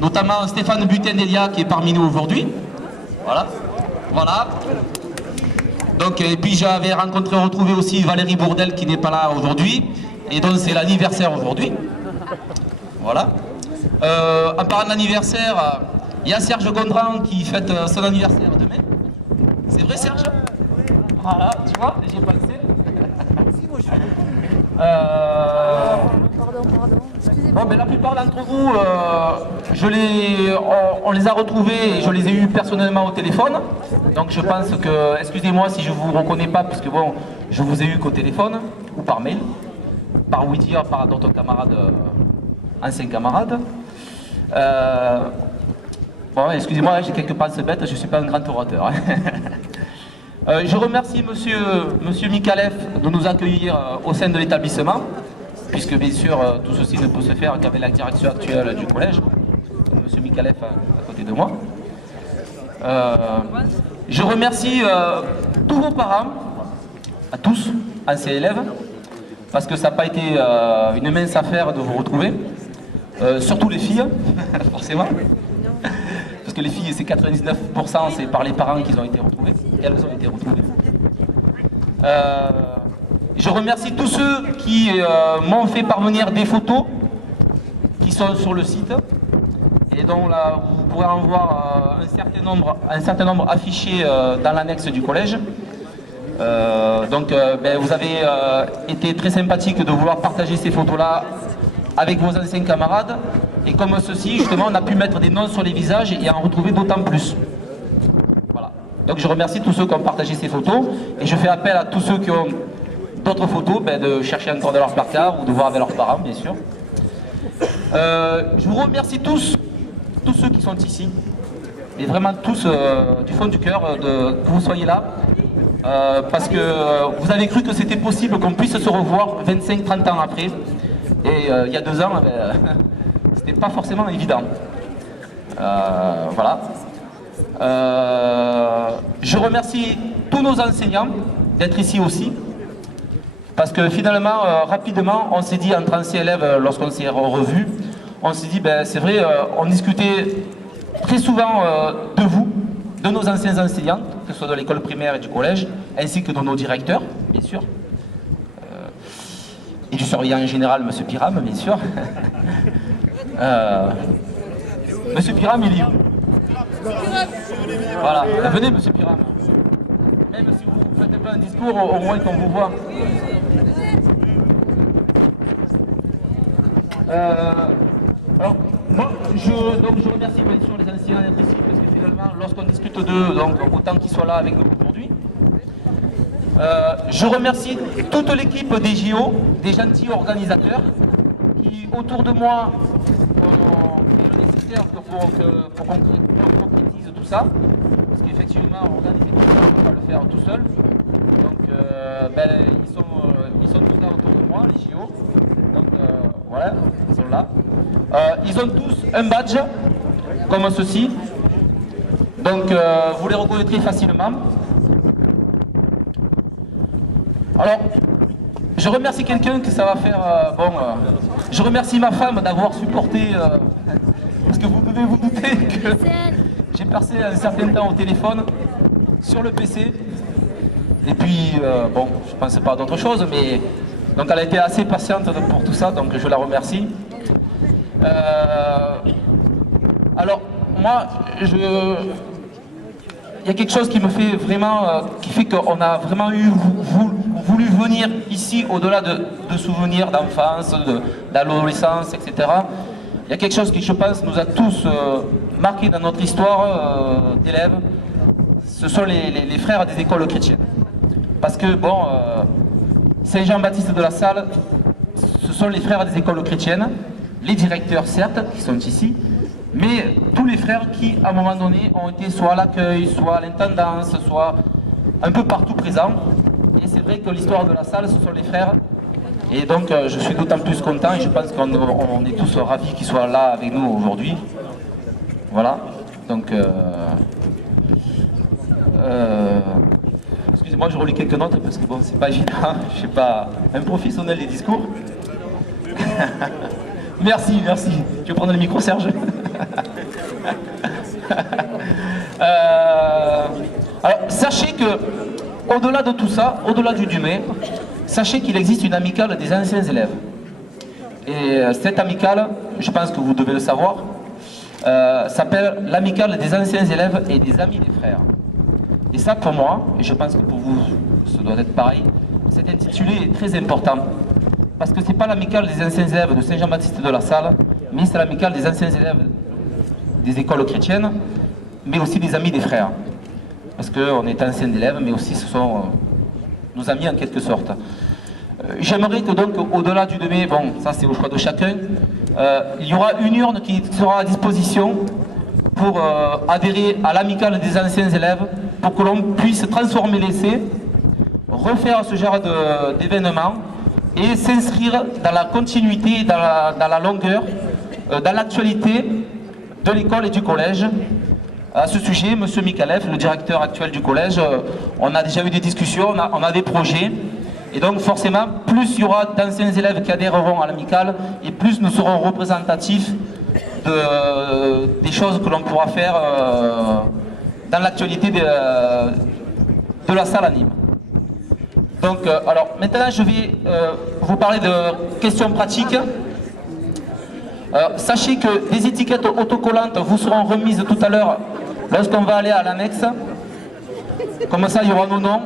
notamment Stéphane Butin-Delia qui est parmi nous aujourd'hui. Voilà. Voilà. Donc, et puis j'avais retrouvé aussi Valérie Bourdel qui n'est pas là aujourd'hui. Et donc c'est l'anniversaire aujourd'hui. Voilà. En parlant d'anniversaire, il y a Serge Gondran qui fête son anniversaire demain. C'est vrai Serge? Voilà, tu vois, j'ai pas le sel. Pardon, excusez-moi. Bon, ben, la plupart d'entre vous, on les a retrouvés et je les ai eus personnellement au téléphone. Donc je pense que, excusez-moi si je ne vous reconnais pas, puisque bon, je vous ai eu qu'au téléphone, ou par mail, par Wittier, par d'autres camarades, anciens camarades. Bon, excusez-moi, j'ai quelques passes bêtes, je ne suis pas un grand orateur. Je remercie monsieur Mikalev de nous accueillir au sein de l'établissement, puisque bien sûr tout ceci ne peut se faire qu'avec la direction actuelle du collège. Monsieur Mikalev à côté de moi. Je remercie tous vos parents, à tous, anciens élèves, parce que ça n'a pas été une mince affaire de vous retrouver, surtout les filles, forcément. Parce que les filles, c'est 99%, c'est par les parents qu'ils ont été retrouvés. Et elles ont été retrouvées. Je remercie tous ceux qui m'ont fait parvenir des photos qui sont sur le site. Et dont là, vous pourrez en voir un certain nombre affichés dans l'annexe du collège. Ben, vous avez été très sympathique de vouloir partager ces photos-là avec vos anciens camarades. Et comme ceci, justement, on a pu mettre des noms sur les visages et en retrouver d'autant plus. Voilà. Donc je remercie tous ceux qui ont partagé ces photos. Et je fais appel à tous ceux qui ont d'autres photos, ben, de chercher encore dans leur placard ou de voir avec leurs parents, bien sûr. Je vous remercie tous ceux qui sont ici. Et vraiment tous, du fond du cœur, que vous soyez là. Parce que vous avez cru que c'était possible qu'on puisse se revoir 25-30 ans après. Et il y a 2 ans, ben, c'était pas forcément évident. Voilà. Je remercie tous nos enseignants d'être ici aussi. Parce que finalement, rapidement, on s'est dit entre anciens élèves, lorsqu'on s'est revus, on s'est dit, ben, c'est vrai, on discutait très souvent de vous, de nos anciens enseignants, que ce soit de l'école primaire et du collège, ainsi que de nos directeurs, bien sûr. Et du surveillant en général, M. Piram, bien sûr. M. Piram, il est où? Voilà, venez M. Piram. Même si vous faites pas un discours, au moins qu'on vous voit. Alors, moi, je remercie bien sûr les anciens d'être ici, parce que finalement, lorsqu'on discute d'eux, donc autant qu'ils soient là avec nous aujourd'hui. Je remercie toute l'équipe des JO, des gentils organisateurs, qui autour de moi ont fait le nécessaire pour qu'on concrétise tout ça. Parce qu'effectivement, organiser tout ça, on ne peut pas le faire tout seul. Donc, ben, ils sont tous là autour de moi, les JO. Donc, voilà, ils sont là. Ils ont tous un badge, comme ceci. Donc, vous les reconnaîtrez facilement. Alors, je remercie quelqu'un que ça va faire... je remercie ma femme d'avoir supporté... parce que vous devez vous douter que j'ai passé un certain temps au téléphone, sur le PC. Et puis, bon, je ne pensais pas à d'autres choses, mais... Donc elle a été assez patiente pour tout ça, donc je la remercie. Alors, moi, il y a quelque chose qui me fait vraiment, qui fait qu'on a vraiment voulu venir ici, au-delà de souvenirs d'enfance, d'adolescence, etc. Il y a quelque chose qui, je pense, nous a tous marqué dans notre histoire d'élèves. Ce sont les frères des écoles chrétiennes. Parce que, bon, Saint-Jean-Baptiste de la Salle, ce sont les frères des écoles chrétiennes, les directeurs, certes, qui sont ici, mais tous les frères qui, à un moment donné, ont été soit à l'accueil, soit à l'intendance, soit un peu partout présents. Et c'est vrai que l'histoire de la salle, ce sont les frères. Et donc, je suis d'autant plus content et je pense qu'on est tous ravis qu'ils soient là avec nous aujourd'hui. Voilà. Donc, excusez-moi, je relis quelques notes parce que bon, c'est pas évident. Je ne suis pas un professionnel des discours. Merci, merci. Tu veux prendre le micro, Serge? Alors, sachez que, au-delà de tout ça, au-delà du Dumay, sachez qu'il existe une amicale des anciens élèves. Et cette amicale, je pense que vous devez le savoir, s'appelle l'amicale des anciens élèves et des amis des frères. Et ça, pour moi, et je pense que pour vous, ça doit être pareil, cet intitulé est très important. Parce que ce n'est pas l'amicale des anciens élèves de Saint-Jean-Baptiste de la Salle, mais c'est l'amicale des anciens élèves des écoles chrétiennes, mais aussi des amis des frères. Parce qu'on est anciens élèves, mais aussi ce sont nos amis en quelque sorte. J'aimerais que donc, au-delà du Dumay, bon, ça c'est au choix de chacun, il y aura une urne qui sera à disposition pour adhérer à l'amicale des anciens élèves, pour que l'on puisse transformer l'essai, refaire ce genre d'événement et s'inscrire dans la continuité, dans la longueur, dans l'actualité de l'école et du collège. À ce sujet, M. Mikalev, le directeur actuel du collège, on a déjà eu des discussions, on a des projets. Et donc forcément, plus il y aura d'anciens élèves qui adhéreront à l'amicale, et plus nous serons représentatifs des choses que l'on pourra faire dans l'actualité de la salle à Nîmes. Donc, alors maintenant je vais vous parler de questions pratiques. Sachez que des étiquettes autocollantes vous seront remises tout à l'heure lorsqu'on va aller à l'annexe. Comme ça, il y aura nos noms.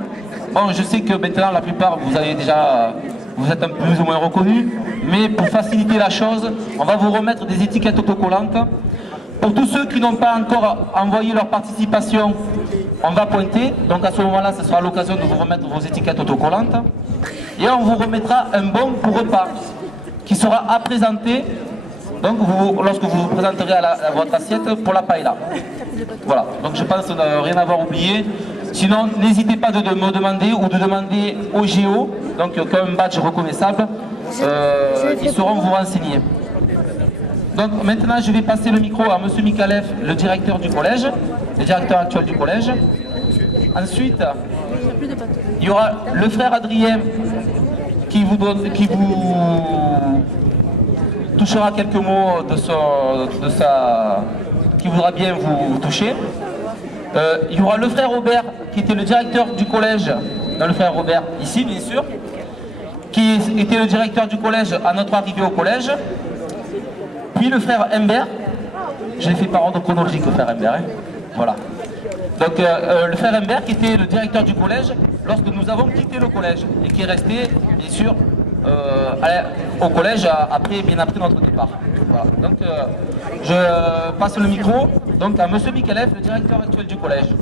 Bon, je sais que maintenant, la plupart, vous êtes un peu plus ou moins reconnus, mais pour faciliter la chose, on va vous remettre des étiquettes autocollantes. Pour tous ceux qui n'ont pas encore envoyé leur participation, on va pointer. Donc à ce moment-là, ce sera l'occasion de vous remettre vos étiquettes autocollantes. Et on vous remettra un bon pour repas qui sera à présenter. Donc lorsque vous vous présenterez à votre assiette pour la paella. Voilà, donc je pense ne rien avoir oublié. Sinon, n'hésitez pas de me demander ou de demander au Géo, donc comme un badge reconnaissable, ils sauront vous renseigner. Donc maintenant, je vais passer le micro à M. Mikalev, le directeur du collège, le directeur actuel du collège. Ensuite, il y aura le frère Adrien qui vous touchera quelques mots qui voudra bien vous toucher. Il y aura le frère Robert qui était le directeur du collège, non, le frère Robert ici bien sûr, qui était le directeur du collège à notre arrivée au collège. Puis le frère Humbert, je l'ai fait par ordre chronologique le frère Humbert, hein. Voilà. Donc le frère Humbert qui était le directeur du collège lorsque nous avons quitté le collège et qui est resté bien sûr au collège bien après notre départ. Voilà. Donc je passe le micro donc, à M. Mikalev, le directeur actuel du collège.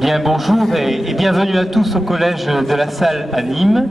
Bien, bonjour et bienvenue à tous au collège de la Salle à Nîmes.